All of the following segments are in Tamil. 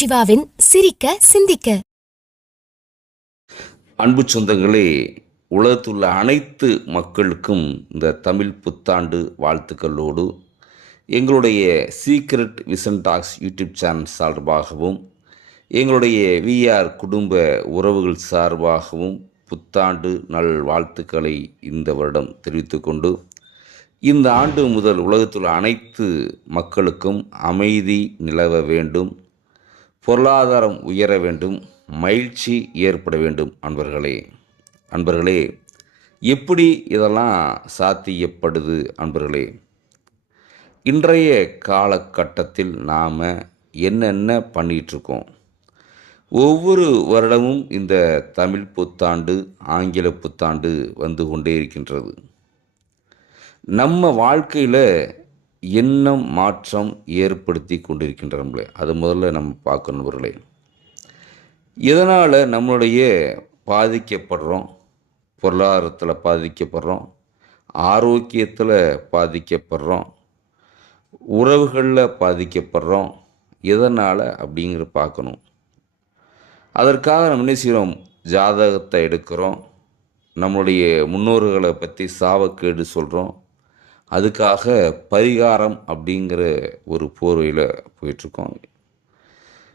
சிவாவின் சிரிக்க சிந்திக்க. அன்பு சொந்தங்களே உலகத்துள்ள அனைத்து மக்களுக்கும் இந்த தமிழ் புத்தாண்டு வாழ்த்துக்களோடு எங்களுடைய secret vision talks YouTube channel சார்பாகவும் எங்களுடைய விஆர் குடும்ப உறவுகள் சார்பாகவும் புத்தாண்டு நல் வாழ்த்துக்களை இந்த வருடம் தெரிவித்துக்கொண்டு இந்த ஆண்டு முதல் உலகத்துள்ள அனைத்து மக்களுக்கும் அமைதி நிலவ வேண்டும். பொருளாதாரம் உயர வேண்டும் மகிழ்ச்சி ஏற்பட வேண்டும் அன்பர்களே. அன்பர்களே எப்படி இதெல்லாம் சாத்தியப்படுது அன்பர்களே? இன்றைய காலகட்டத்தில் நாம் என்னென்ன பண்ணிகிட்ருக்கோம்? ஒவ்வொரு வருடமும் இந்த தமிழ் புத்தாண்டு ஆங்கில புத்தாண்டு வந்து கொண்டே இருக்கின்றது. நம்ம வாழ்க்கையில் எண்ணம் மாற்றம் ஏற்படுத்தி கொண்டிருக்கின்றனங்களே அது முதல்ல நம்ம பார்க்கணும் நண்பர்களே இதனால் நம்மளுடைய பாதிக்கப்படுறோம்? பொருளாதாரத்தில் பாதிக்கப்படுறோம். ஆரோக்கியத்தில் பாதிக்கப்படுறோம். உறவுகளில் பாதிக்கப்படுறோம். எதனால் அப்படிங்கிற பார்க்கணும். அதற்காக நம்ம என்ன செய்கிறோம் ஜாதகத்தை எடுக்கிறோம். நம்மளுடைய முன்னோர்களை பற்றி சாவக்கேடு சொல்கிறோம் அதுக்காக பரிகாரம் அப்படிங்கிற ஒரு போர்வையில் போயிட்டுருக்கோம்.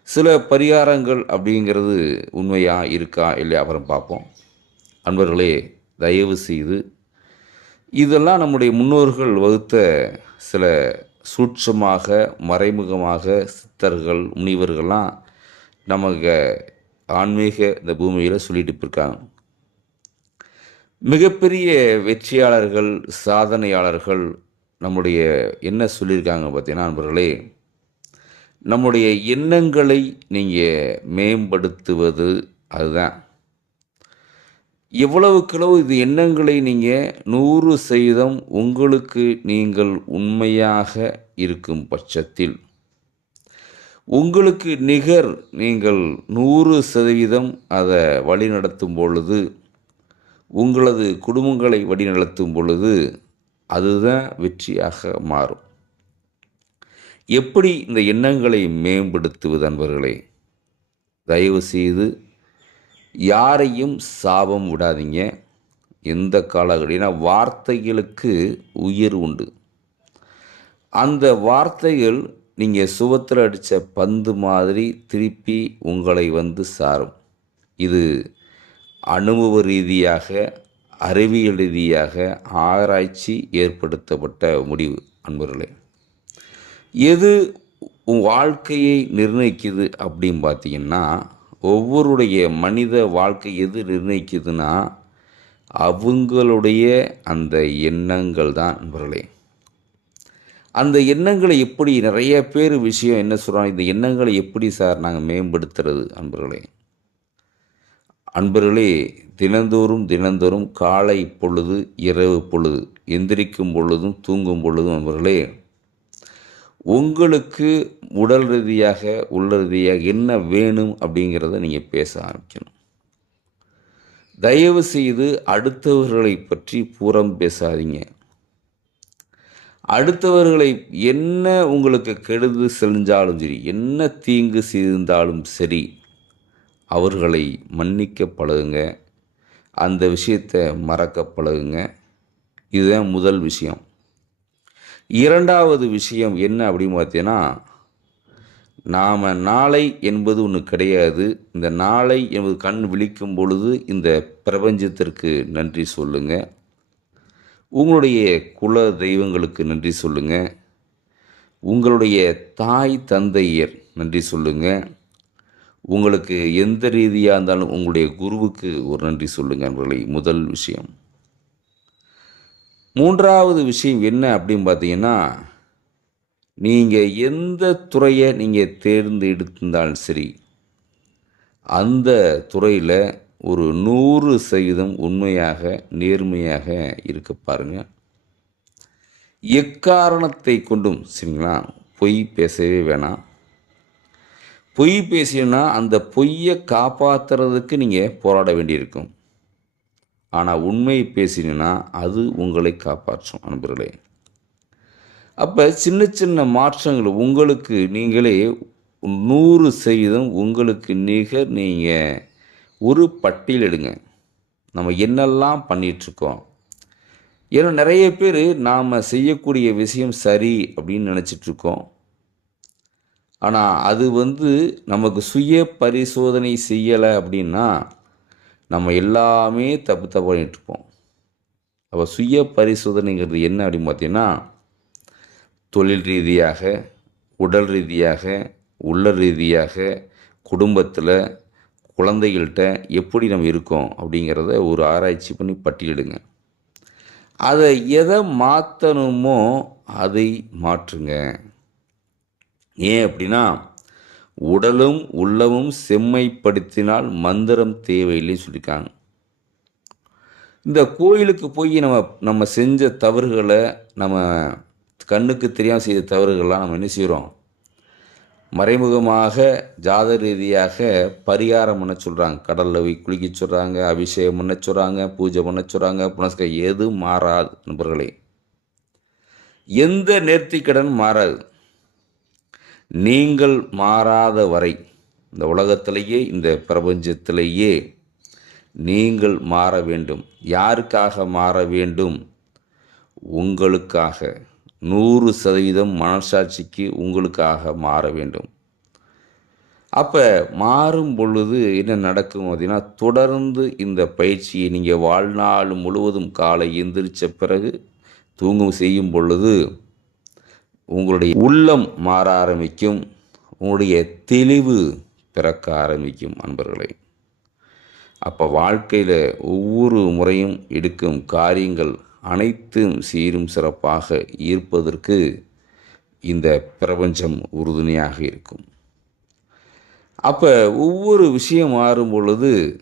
சில பரிகாரங்கள் அப்படிங்கிறது உண்மையாக இருக்கா இல்லையா அப்புறம் பார்ப்போம். அன்பர்களே தயவு செய்து இதெல்லாம் நம்முடைய முன்னோர்கள் வகுத்த சில சூட்சமாக மறைமுகமாக சித்தர்கள் முனிவர்கள்லாம் நமக்கு ஆன்மீக இந்த பூமியில் சொல்லிட்டு போயிருக்காங்க. மிகப்பெரிய வெற்றியாளர்கள் சாதனையாளர்கள் நம்முடைய என்ன சொல்லியிருக்காங்க பார்த்தீங்கன்னா நண்பர்களே நம்முடைய எண்ணங்களை நீங்கள் மேம்படுத்துவது அதுதான். எவ்வளவுக்களவு இது எண்ணங்களை நீங்கள் நூறு சதவீதம் உங்களுக்கு நீங்கள் உண்மையாக இருக்கும் பட்சத்தில் உங்களுக்கு நிகர் நீங்கள் நூறு சதவீதம் அதை வழிநடத்தும் பொழுது உங்களது குடும்பங்களை வழிநடத்தும் பொழுது அதுதான் வெற்றியாக மாறும். எப்படி இந்த எண்ணங்களை மேம்படுத்துவது அன்பர்களே? தயவு செய்து யாரையும் சாபம் விடாதீங்க. எந்த காலகட்டம் வார்த்தைகளுக்கு உயிர் உண்டு. அந்த வார்த்தைகள் நீங்கள் சுவத்தில் அடித்த பந்து மாதிரி திருப்பி உங்களை வந்து சாரும். இது அனுபவ ரீதியாக அறிவியல் ரீதியாக ஆராய்ச்சி ஏற்படுத்தப்பட்ட முடிவு அன்பர்களே. எது உன் வாழ்க்கையை நிர்ணயிக்குது அப்படின்னு பார்த்தீங்கன்னா ஒவ்வொருடைய மனித வாழ்க்கை எது நிர்ணயிக்குதுன்னா அவங்களுடைய அந்த எண்ணங்கள் தான் நண்பர்களே அந்த எண்ணங்களை எப்படி நிறைய பேர் விஷயம் என்ன சொல்கிறாங்க இந்த எண்ணங்களை எப்படி சார் நாங்கள் மேம்படுத்துறது அன்பர்களே? அன்பர்களே தினந்தோறும் தினந்தோறும் காலை பொழுது இரவு பொழுது எந்திரிக்கும் பொழுதும் தூங்கும் பொழுதும் அன்பர்களே உங்களுக்கு உடல் ரீதியாக உள்ள ரீதியாக என்ன வேணும் அப்படிங்கிறத நீங்கள் பேச ஆரம்பிக்கணும். தயவு செய்து அடுத்தவர்களை பற்றி பூரம் பேசாதீங்க. அடுத்தவர்களை என்ன உங்களுக்கு கெடுது செஞ்சாலும் சரி என்ன தீங்கு செய்திருந்தாலும் சரி அவர்களை மன்னிக்க பழகுங்க. அந்த விஷயத்தை மறக்க பழகுங்க. இதுதான் முதல் விஷயம். இரண்டாவது விஷயம் என்ன அப்படின்னு பார்த்தீங்கன்னா நாம் நாளை என்பது ஒன்று கிடையாது. இந்த நாளை என்பது கண் விழிக்கும் பொழுது இந்த பிரபஞ்சத்திற்கு நன்றி சொல்லுங்கள் உங்களுடைய குல தெய்வங்களுக்கு நன்றி சொல்லுங்கள் உங்களுடைய தாய் தந்தையர் நன்றி சொல்லுங்கள் உங்களுக்கு எந்த ரீதியாக இருந்தாலும் உங்களுடைய குருவுக்கு ஒரு நன்றி சொல்லுங்கள் நண்பர்களை. முதல் விஷயம். மூன்றாவது விஷயம் என்ன அப்படின்னு பார்த்தீங்கன்னா நீங்கள் எந்த துறையை நீங்கள் தேர்ந்து எடுத்திருந்தாலும் சரி அந்த துறையில் ஒரு நூறு சதவீதம் உண்மையாக நேர்மையாக இருக்க பாருங்கள் எக்காரணத்தை கொண்டும் சரிங்களா பொய் பேசவே வேணாம். பொய் பேசினா அந்த பொய்யை காப்பாற்றுறதுக்கு நீங்கள் போராட வேண்டியிருக்கும். ஆனால் உண்மையை பேசினா அது உங்களை காப்பாற்றும் அன்பர்களே. அப்போ சின்ன சின்ன மாற்றங்கள் உங்களுக்கு நீங்களே நூறு சதவீதம் உங்களுக்கு நிகர் நீங்கள் ஒரு பட்டியல் எடுங்க. நம்ம என்னெல்லாம் பண்ணிகிட்ருக்கோம் ஏன்னா நிறைய பேர் நாம் செய்யக்கூடிய விஷயம் சரி அப்படின்னு நினச்சிட்ருக்கோம் ஆனால் அது வந்து நமக்கு சுய பரிசோதனை செய்யலை அப்படின்னா நம்ம எல்லாமே தப்பு தப்பு பண்ணிகிட்ருப்போம் அப்போ சுய பரிசோதனைங்கிறது என்ன அப்படின்னு பார்த்தீங்கன்னா தொழில் ரீதியாக உடல் ரீதியாக உள்ள ரீதியாக குடும்பத்தில் குழந்தைகள்கிட்ட எப்படி நம்ம இருக்கோம் அப்படிங்கிறத ஒரு ஆராய்ச்சி பண்ணி பட்டியலிடுங்க. அதை எதை மாற்றணுமோ அதை மாற்றுங்க. ஏன் அப்படின்னா உடலும் உள்ளமும் செம்மைப்படுத்தினால் மந்திரம் தேவையில்லைன்னு சொல்லியிருக்காங்க. இந்த கோயிலுக்கு போய் நம்ம நம்ம செஞ்ச தவறுகளை நம்ம கண்ணுக்கு தெரியாமல் செய்த தவறுகள்லாம் நம்ம என்ன செய்கிறோம் மறைமுகமாக ஜாத ரீதியாக பரிகாரம் பண்ண சொல்கிறாங்க கடலில் போய் குளிக்க சொல்கிறாங்க அபிஷேகம் பண்ண சொல்கிறாங்க பூஜை பண்ண சொல்கிறாங்க புனஸ்காரம். எதுவும் மாறாது நண்பர்களே. எந்த நேர்த்திக்கடன் மாறாது. நீங்கள் மாறாத வரை இந்த உலகத்திலேயே இந்த பிரபஞ்சத்திலேயே நீங்கள் மாற வேண்டும். யாருக்காக மாற வேண்டும்? உங்களுக்காக. நூறு சதவீதம் மனசாட்சிக்கு உங்களுக்காக மாற வேண்டும். அப்போ மாறும் பொழுது என்ன நடக்கும் அப்படின்னா தொடர்ந்து இந்த பயிற்சியை நீங்கள் வாழ்நாள் முழுவதும் காலை எந்திரிச்ச பிறகு தூங்கும் செய்யும் பொழுது உங்களுடைய உள்ளம் மாற ஆரம்பிக்கும் உங்களுடைய தெளிவு பிறக்க ஆரம்பிக்கும் அன்பர்களே. அப்போ வாழ்க்கையில் ஒவ்வொரு முறையும் எடுக்கும் காரியங்கள் அனைத்தும் சீரும் சிறப்பாக ஈர்ப்பதற்கு இந்த பிரபஞ்சம் உறுதுணையாக இருக்கும். அப்போ ஒவ்வொரு விஷயம் மாறும் பொழுது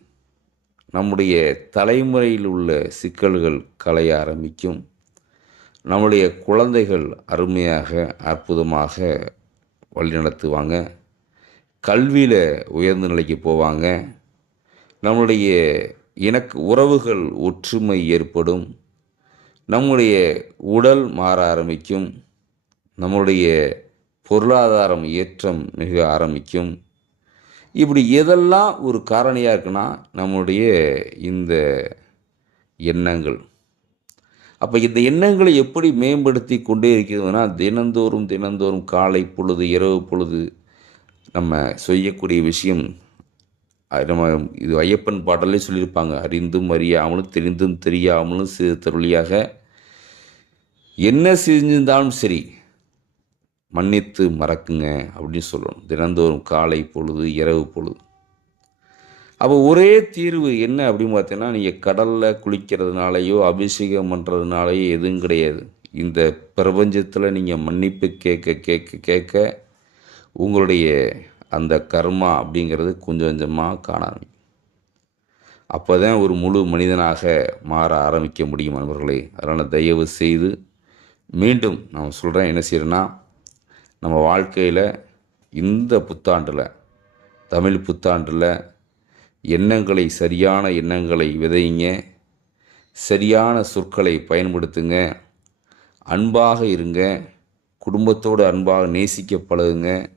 நம்முடைய தலைமுறையில் உள்ள சிக்கல்கள் களைய ஆரம்பிக்கும். நம்முடைய குழந்தைகள் அருமையாக அற்புதமாக வழிநடத்துவாங்க. கல்வியில் உயர்ந்த நிலைக்கு போவாங்க. நம்முடைய இணக்கு உறவுகள் ஒற்றுமை ஏற்படும். நம்முடைய உடல் மாற ஆரம்பிக்கும். நம்முடைய பொருளாதாரம் ஏற்றம் மிக ஆரம்பிக்கும். இப்படி எதெல்லாம் ஒரு காரணியாக இருக்குன்னா நம்முடைய இந்த எண்ணங்கள். அப்போ இந்த எண்ணங்களை எப்படி மேம்படுத்தி கொண்டே இருக்கிறதுனா தினந்தோறும் தினந்தோறும் காலை பொழுது இரவு பொழுது நம்ம செய்யக்கூடிய விஷயம் அது நம்ம இது ஐயப்பன் பாடலே சொல்லியிருப்பாங்க. அறிந்தும் அறியாமலும் தெரிந்தும் தெரியாமலும் சிறுத்தருளியாக என்ன செஞ்சிருந்தாலும் சரி மன்னித்து மறக்குங்க அப்படின்னு சொல்லணும். தினந்தோறும் காலை பொழுது இரவு பொழுது. அப்போ ஒரே தீர்வு என்ன அப்படின்னு பார்த்தீங்கன்னா நீங்கள் கடலில் குளிக்கிறதுனாலையோ அபிஷேகம் பண்ணுறதுனாலையோ எதுவும் கிடையாது. இந்த பிரபஞ்சத்தில் நீங்கள் மன்னிப்பு கேட்க கேட்க கேட்க உங்களுடைய அந்த கர்மா அப்படிங்கிறது கொஞ்சம் கொஞ்சமாக காண ஆரம்பிக்கும். அப்போ தான் ஒரு முழு மனிதனாக மாற ஆரம்பிக்க முடியும் நண்பர்களே. அதனால் தயவு செய்து மீண்டும் நான் சொல்கிறேன் என்ன செய்யறேன்னா நம்ம வாழ்க்கையில் இந்த புத்தாண்டில் தமிழ் புத்தாண்டில் எண்ணங்களை சரியான எண்ணங்களை விதையுங்க. சரியான சொற்களை பயன்படுத்துங்க. அன்பாக இருங்க. குடும்பத்தோடு அன்பாக நேசிக்க பழகுங்க.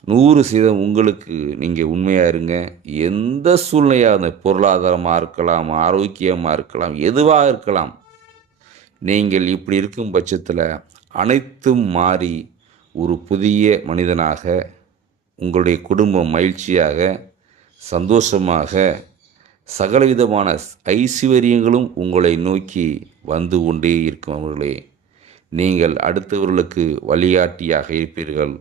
நூறு சதவீதம் உங்களுக்கு நீங்கள் உண்மையாக இருங்க. எந்த சூழ்நிலையாக அந்த பொருளாதாரமாக இருக்கலாம் ஆரோக்கியமாக இருக்கலாம் எதுவாக இருக்கலாம் நீங்கள் இப்படி இருக்கும் பட்சத்தில் அனைத்தும் மாறி ஒரு புதிய மனிதனாக உங்களுடைய குடும்பம் மகிழ்ச்சியாக சந்தோஷமாக சகலவிதமான ஐஸ்வர்யங்களும் உங்களை நோக்கி வந்து கொண்டே இருக்கும் அவர்களே. நீங்கள் அடுத்தவர்களுக்கு வழிகாட்டியாக இருப்பீர்கள்.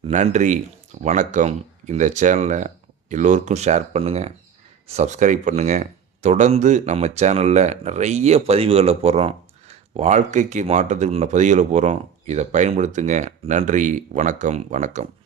நன்றி வணக்கம். இந்த சேனலை எல்லோருக்கும் ஷேர் பண்ணுங்கள் சப்ஸ்கிரைப் பண்ணுங்கள் தொடர்ந்து நம்ம சேனலில் நிறைய பதிவுகளை போடுறோம். வாழ்க்கைக்கு மாற்றத்துக்கு பதிவுகளை போகிறோம் இதை பயன்படுத்துங்க. நன்றி வணக்கம் வணக்கம்.